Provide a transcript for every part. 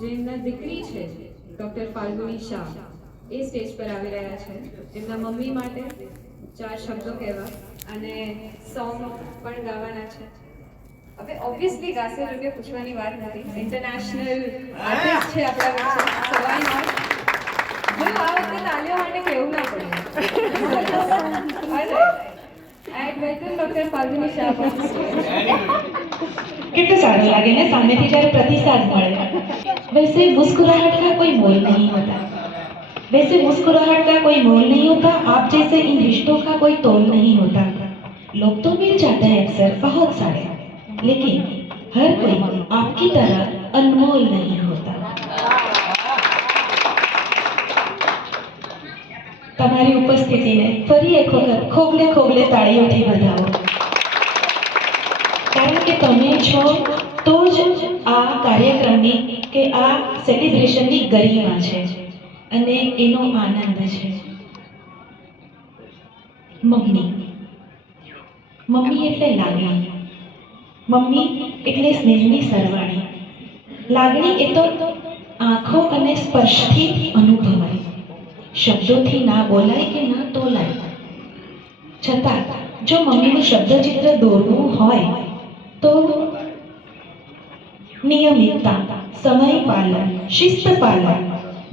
જેમના દીકરી છે ડૉક્ટર ફાલ્ગુની શાહ એ સ્ટેજ પર આવી રહ્યા છે એમના મમ્મી માટે 4 શબ્દો કહેવા અને સોંગ પણ ગાવાના છે. હવે ઓબ્વિયસલી ગાશે જોકે પૂછવાની વાત નથી, ઇન્ટરનેશનલ આર્ટિસ્ટ છે આપણા વચ્ચે, સવાઈ નોટ. જો આ વખતે તાલીઓ માટે કહેવું ના પડે. આઈ વેલકમ ડૉક્ટર ફાલ્ગુની શાહ. कितना सारा लगे ना सामने से जरा प्रतिसाद मिले. वैसे मुस्कुराहट का कोई मोल नहीं होता, वैसे मुस्कुराहट का कोई मोल नहीं होता. आप जैसे इन रिश्तों का कोई तोल नहीं होता. लोग तो मिल जाते हैं अक्सर बहुत सारे, लेकिन हर कोई आपकी तरह अनमोल नहीं होता. તમારી ઉપસ્થિતિને ફરી એક વખત ખોબલે ખોબલે તાળીઓથી વધાવો, કારણ કે તમે છો તો જ આ કાર્યક્રમની કે આ સેલિબ્રેશનની ગરિમા છે અને એનો આનંદ છે. મમ્મી એટલે લાગણી, મમ્મી એટલે સ્નેહની સરવાણી. લાગણી એ તો આંખો અને સ્પર્શથી અનુભવાય, શબ્દોથી ના બોલાય કે ના તોલાય. છતાં જો મમ્મીનું શબ્દચિત્ર દોરવું હોય તો નિયમિતતા, સમય પાલન, શિસ્ત પાલન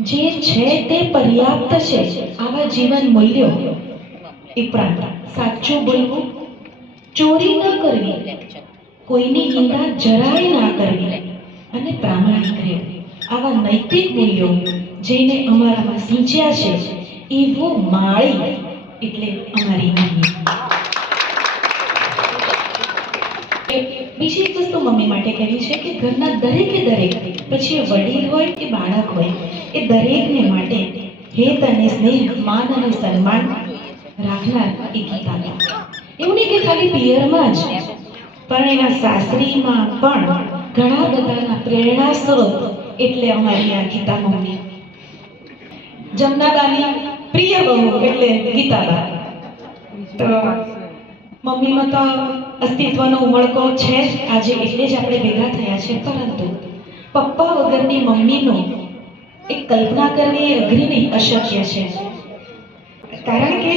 જે છે તે પર્યાપ્ત છે. આવા જીવન મૂલ્યો ઉપરાંત સાચું બોલવું, ચોરી ન કરવી, કોઈની નિંદા જરાય ના કરવી અને પ્રામાણિક રહેવું, આવા નૈતિક મૂલ્યો જેને અમારામાં સિંચ્યા છે એવો માળી એટલે અમારી મમ્મી. બીજી એક વસ્તુ મમ્મી માટે કહેવી છે કે ઘરના દરેકે દરેક, પછી એ વડીલ હોય કે બાળક હોય, એ દરેકને માટે હેત અને સ્નેહ, માન અને સન્માન રાખનાર એ ગીતાબા. એવું નહીં કે ખાલી પિયરમાં જ, પણ એના સાસરીમાં પણ ઘણા બધાના પ્રેરણા સ્ત્રોત એટલે અમારી આ ગીતા મમ્મી. જમનાબાની પ્રિય બહુ એટલે ગીતાબા. તો મમ્મીમાં તો અસ્તિત્વનો ઉમળકો છે જ આજે, એટલે જ આપણે ભેગા થયા છે. પરંતુ પપ્પા વગરની મમ્મીનું એક કલ્પના કરવી એ અઘરી નહીં, અશક્ય છે. કારણ કે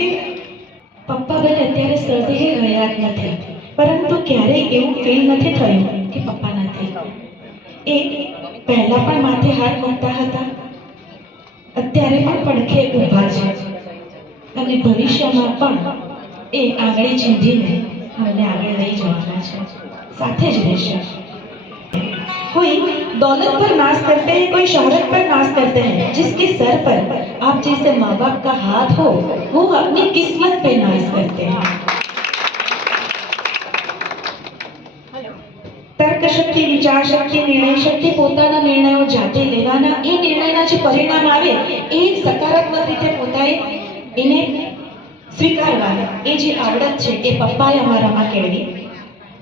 પપ્પા ભલે અત્યારે સદેહ હયાત નથી, પરંતુ ક્યારેય એવું ફીલ નથી થયું કે પપ્પા નથી. એ પહેલા પણ માથે હાથ મૂકતા હતા, અત્યારે પણ પડખે ઊભા છે અને ભવિષ્યમાં પણ એ આંગળી ચીંધીને અમને આગળ લઈ જવાના છે, સાથે જ રહેશે. कोई दौलत पर नाज करते हैं, कोई शोहरत पर नाज करते हैं. जिसके सर पर आप जैसे माँ बाप का हाथ हो वो अपनी किस्मत पे नाज करते हैं. તર્ક શક્તિ, વિચાર શક્તિ, નિર્ણય શક્તિ, પોતાના નિર્ણયો જાતે લેવાના, એ નિર્ણયના જે પરિણામ આવે એ સકારાત્મક રીતે પોતાએ એને સ્વીકારવા, એ જે આવડત છે એ પપ્પાએ અમારામાં કેળવી.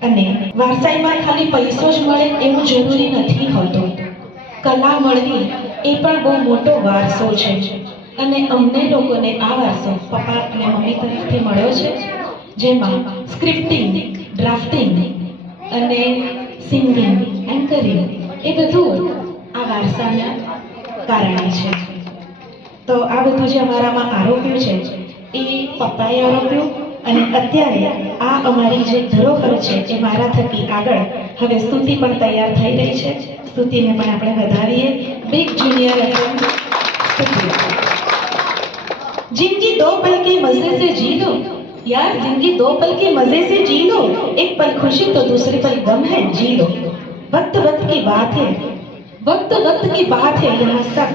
અને વારસાઈમાં ખાલી પૈસો જ મળે એવું જરૂરી નથી હોતું, કલા મળવી એ પણ બહુ મોટો વારસો છે. અને અમને લોકોને આ વારસો પપ્પા અને મમ્મી તરફથી મળ્યો છે, જેમાં સ્ક્રિપ્ટિંગ, ડ્રાફ્ટિંગ અને સિંગિંગ, એન્કરિંગ એ બધું આ વારસાના કારણે છે. તો આ બધું જે અમારામાં આરોપ્યું છે એ પપ્પાએ આરોપ્યું. અને અત્યારે આ અમારી જે ધરોહર છે એ મારા થકી આગળ હવે સ્તુતિ પણ તૈયાર થઈ રહી છે. સ્તુતિને પણ આપણે વધાવીએ. બિગ જુનિયર जिंदगी दो पल के मजे से जी लो यार, जिंदगी दो पल के मजे से जी लो, एक पल खुशी तो दूसरे पल गम है, जी लो. वक्त वक्त की बात है, वक्त वक्त की बात है. यहाँ सब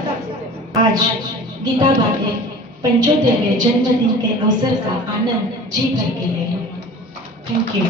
आज गीताबा के 75वें जन्मदिन के अवसर का आनंद जी भर के ले लो. Thank you.